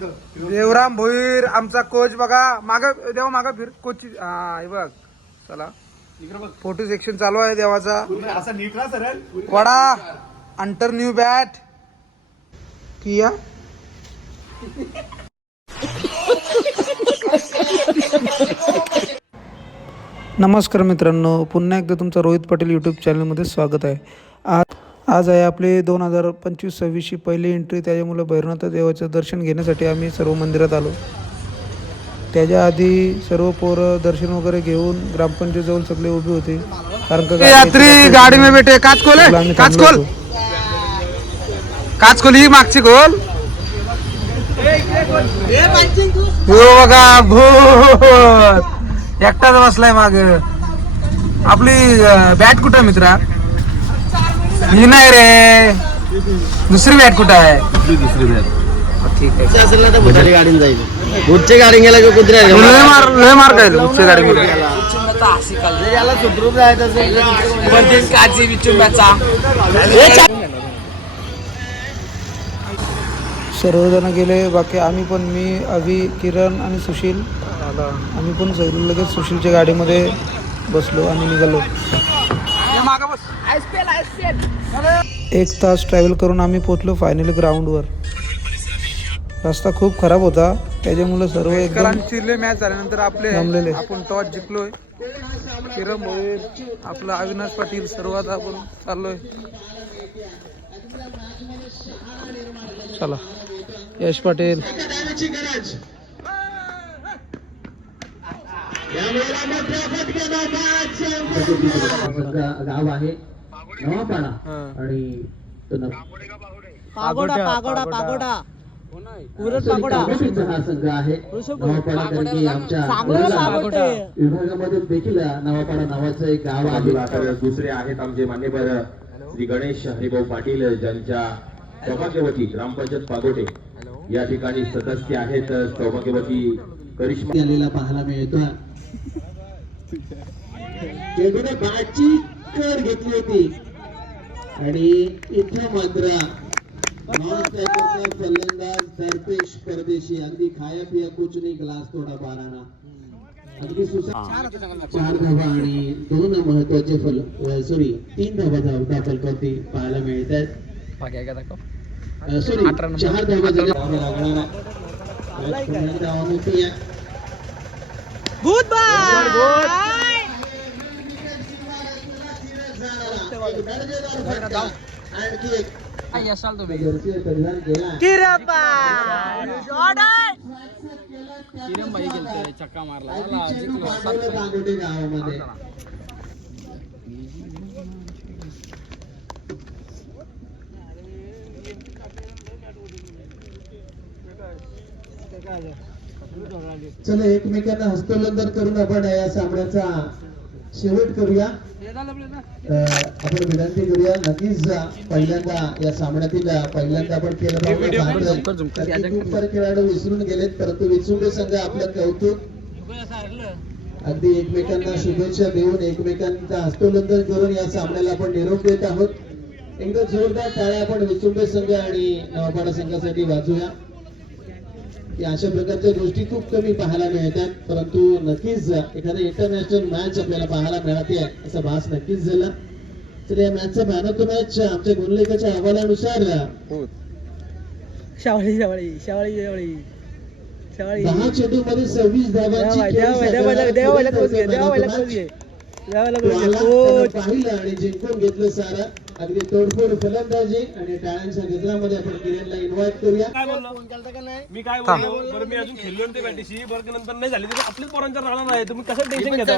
देवराम भोईर आमचा कोच बघा. माग देवा माग फिर कोच. हा हे बघ. चला फोटो सेक्शन चालू आहे देवाचा. असा नीट राहा सरळ. वडा अंटर न्यू बॅट किया. नमस्कार मित्रांनो, पुन्हा एकदा तुमचं रोहित पाटील यूट्यूब चॅनलमध्ये स्वागत आहे. आज आहे आपले 2025-26ची पहिली एंट्री. त्याच्यामुळे भैरवनाथ देवाचं दर्शन घेण्यासाठी आम्ही सर्व मंदिरात आलो. त्याच्या आधी सर्व पोरं दर्शन वगैरे घेऊन ग्रामपंचायत जवळ सगळे उभे होते. कारण का यात्री गाडी में बैठे. काच खोल ही मागची खोल. हो बघा भूत एकटाच बसलाय माग. आपली बॅट कुठं मित्रा? ही नाही रे, दुसरी बॅट कुठं आहे? दुसरी बॅट ठीक आहे. असेल ना तर भुतारी गाडीने जाईल. भूतच्या गाडी गेला की कुत्र्या लय मार काय दुसरी गाडी गेली. याला सुधरून जायचं असेल काची विचुंब्याचा. सर्वजण गेले. बाकी आम्ही पण, मी, अभि, किरण आणि सुशील, आम्ही पण लगेच सुशीलच्या गाडीमध्ये बसलो आणि निघालो. 1 तास ट्रॅव्हल करून आम्ही पोहोचलो फायनली ग्राउंडवर. रस्ता खूप खराब होता, त्याच्यामुळे सर्व एकदम चिरले. मॅच झाल्यानंतर आपले जमलेले. आपण टॉस जिंकलोय. किरण भोईर, आपला अविनाश पाटील, सर्वात आपण चाललोय. चला यश पाटील. गाव आहे नवापाडा आणि पागोडा पागोडा पागोडा हा संघ आहे नवापाडा. कारण की आमच्या विभागामध्ये देखील नवापाडा नावाचं एक गाव आहे. दुसरे आहेत आमचे मान्यवर श्री गणेश हरिभाऊ पाटील, ज्यांच्या सौभाग्यवती ग्रामपंचायत पागोटे या ठिकाणी सदस्य आहेत. सौभाग्यवती करिश्मा आलेला पाहायला मिळतोय. चेंडूने बॅटची कर घेतली होती आणि इथं मात्र फलंदाज दर्पेश परदेशी अगदी खाया पिया कुछ नाही, ग्लास थोडा बाराना. अगदी 4 धावा आणि 2 महत्वाचे 3 धावा फलकावरती पाहायला मिळत आहेत. 4 धावा लागणार. आणखी एक चक्का मारला गावामध्ये. चला एकमेकांना हस्तोलंदन करून आपण या सामन्याचा शेवट करूया. आपण विनंती करूया, नक्कीच पहिल्यांदा या सामन्यातील पहिल्यांदा आपण केलं. खूप सारे खेळाडू विसरून गेलेत, परंतु विचुंबे संघ आपलं कौतुक अगदी एकमेकांना शुभेच्छा देऊन एकमेकांचा हस्तोलंदन करून या सामन्याला आपण निरोप देत आहोत. एकदा जोरदार टाळ्या आपण विचुंबे संघ आणि नवापाडा संघासाठी वाजूया. अशा प्रकारच्या गोष्टी खूप कमी पाहायला मिळतात, परंतु नक्कीच एखाद्या इंटरनॅशनल मॅच आपल्याला पाहायला मिळते असा भास नक्कीच झाला. तर या मॅचचा मॅन ऑफ द मॅच आमच्या गुणलेखाच्या अहवालानुसार 10 चेंडूमध्ये 26 धावांची पाहिलं आणि जिंकून घेतलं सारा. अगदी तोडफोड फलंदाजी आणि टाळ्यांच्या गजरामध्ये आपण किरणला इन्व्हाइट करूया. मी काय बोललो बरं, मी अजून खेळलो ते बॅटीशी बरं, नंतर नाही झाली तर आपल्याच पोरांच्या राहणार आहे. तुम्ही कसं टेन्शन घेता?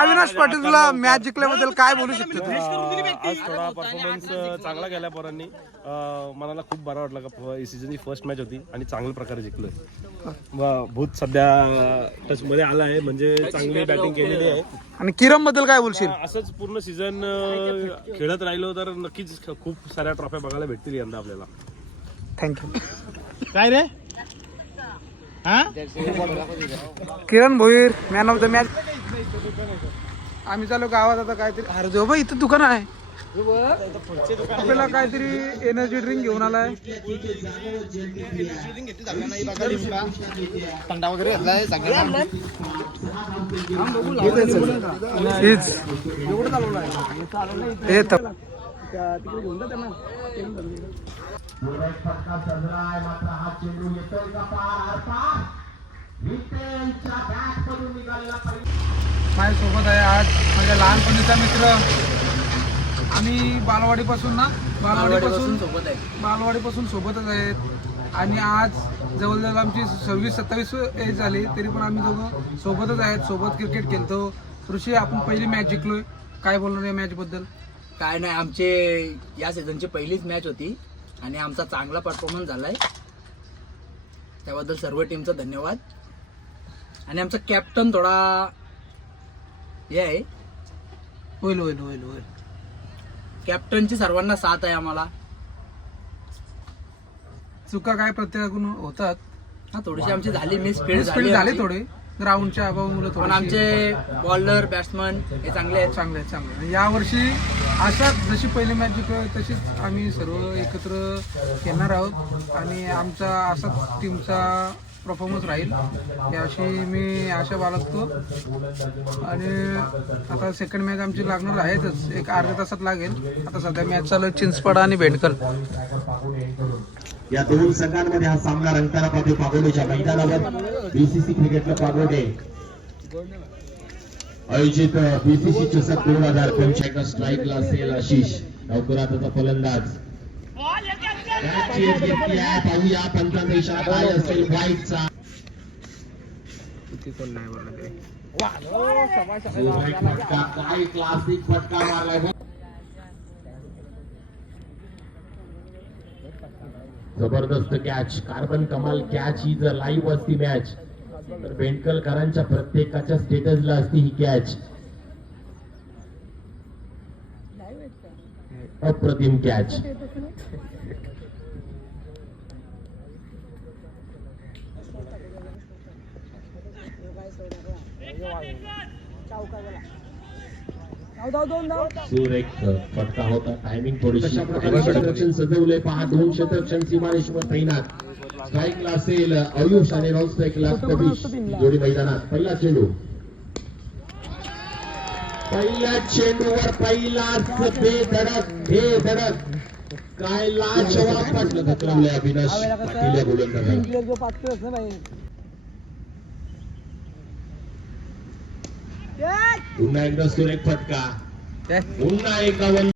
अविनाश पाटील, तुला मॅच जिंकल्याबद्दल काय बोलू शकतो? आज थोडा परफॉर्मन्स चांगला केला पोरांनी. मनाला खूप बरं वाटलं का ही सीझनची फर्स्ट मॅच होती आणि चांगल्या प्रकारे जिंकलोय. भूत सध्या टच मध्ये आला आहे, म्हणजे चांगली बॅटिंग केलेली आहे. आणि किरण बद्दल काय बोलशील? असंच पूर्ण सीझन खेळत राहिलो तर नक्कीच खूप साऱ्या ट्रॉफ्या बघायला भेटतील यंदा आपल्याला. थँक्यू. काय रे Kiran Bhoir man of the match. आम्ही चालू गावात आता काहीतरी. अरे जो बाई इथं दुकान आहे. आपल्याला काहीतरी एनर्जी ड्रिंक घेऊन आलाय. हेच. हे तर. माझ्यासोबत आहे आज माझ्या लहानपणीचा मित्र. आम्ही बालवाडीपासून सोबतच आहेत आणि आज जवळजवळ आमची 26-27 एज झाली तरी पण आम्ही दोघं सोबतच आहेत. सोबत क्रिकेट खेळतो. ऋषी, आपण पहिली मॅच जिंकलोय, काय बोलणार या मॅच बद्दल? काय नाही, आमचे या सीझनची पहिलीच मॅच होती आणि आमचा चांगला परफॉर्मन्स झालाय, त्याबद्दल सर्व टीमचा धन्यवाद. आणि आमचा कॅप्टन थोडा हे आहे, होईल. कॅप्टनची सर्वांना साथ आहे आम्हाला. चुका काय प्रत्येकाकडून होतात, हा थोडीशी आमची झाली, मिसफील्ड झाले झाली थोडे ग्राउंडच्या अभावामुळे पण थोडीशी. आमचे बॉलर बॅट्समन हे चांगले आहेत. चांगले. यावर्षी अशाच जशी पहिली मॅच जिंकलो तशीच आम्ही सर्व एकत्र खेळणार आहोत आणि आमचा असाच टीमचा परफॉर्मन्स राहील याशी मी आशा बाळगतो. आणि आता सेकंड मॅच आमची लागणार आहेतच, एक अर्ध्या तासात लागेल. आता सध्या मॅच चालू आहे चिंचपाडा आणि भेंडकल. या दोन संघांमध्ये हा सामना रंगताना पाहतो पागोडेच्या मैदानावर. बीसीसी क्रिकेट क्लब पागोडे आयोजित बीसीसी चषक 2025 स्ट्राईकला असेल आशिष लवकरात आता फलंदाज. पाहूया पंचांचा इशारा काय असेल व्हाईटचा. काय क्लासिक फटका मारलाय. जबरदस्त कॅच, कार्बन कमाल कॅच. ही जर लाईव्ह असती मॅच तर बेंडकलकरांच्या प्रत्येकाच्या स्टेटसला असती ही कॅच. अप्रतिम कॅच. सुरेख फटका होता. टायमिंग थोडीशी क्षेत्ररक्षण सजवलंय पहा. 2 क्षेत्ररक्षण सीमारेषेवर तैनात. स्ट्राईकला असेल आयुष आणि राऊत स्ट्राईकला कबीश. जोडी मैदानात. पहिला चेंडू, पहिल्या चेंडूवर पहिलाच बेधडक हे धडक. काय लाजवाब पाटलं घकरवलंय अविनाश पाटील या गोलंदाजाला. पुन्हा एकदा सुरेख फटका. पुन्हा 51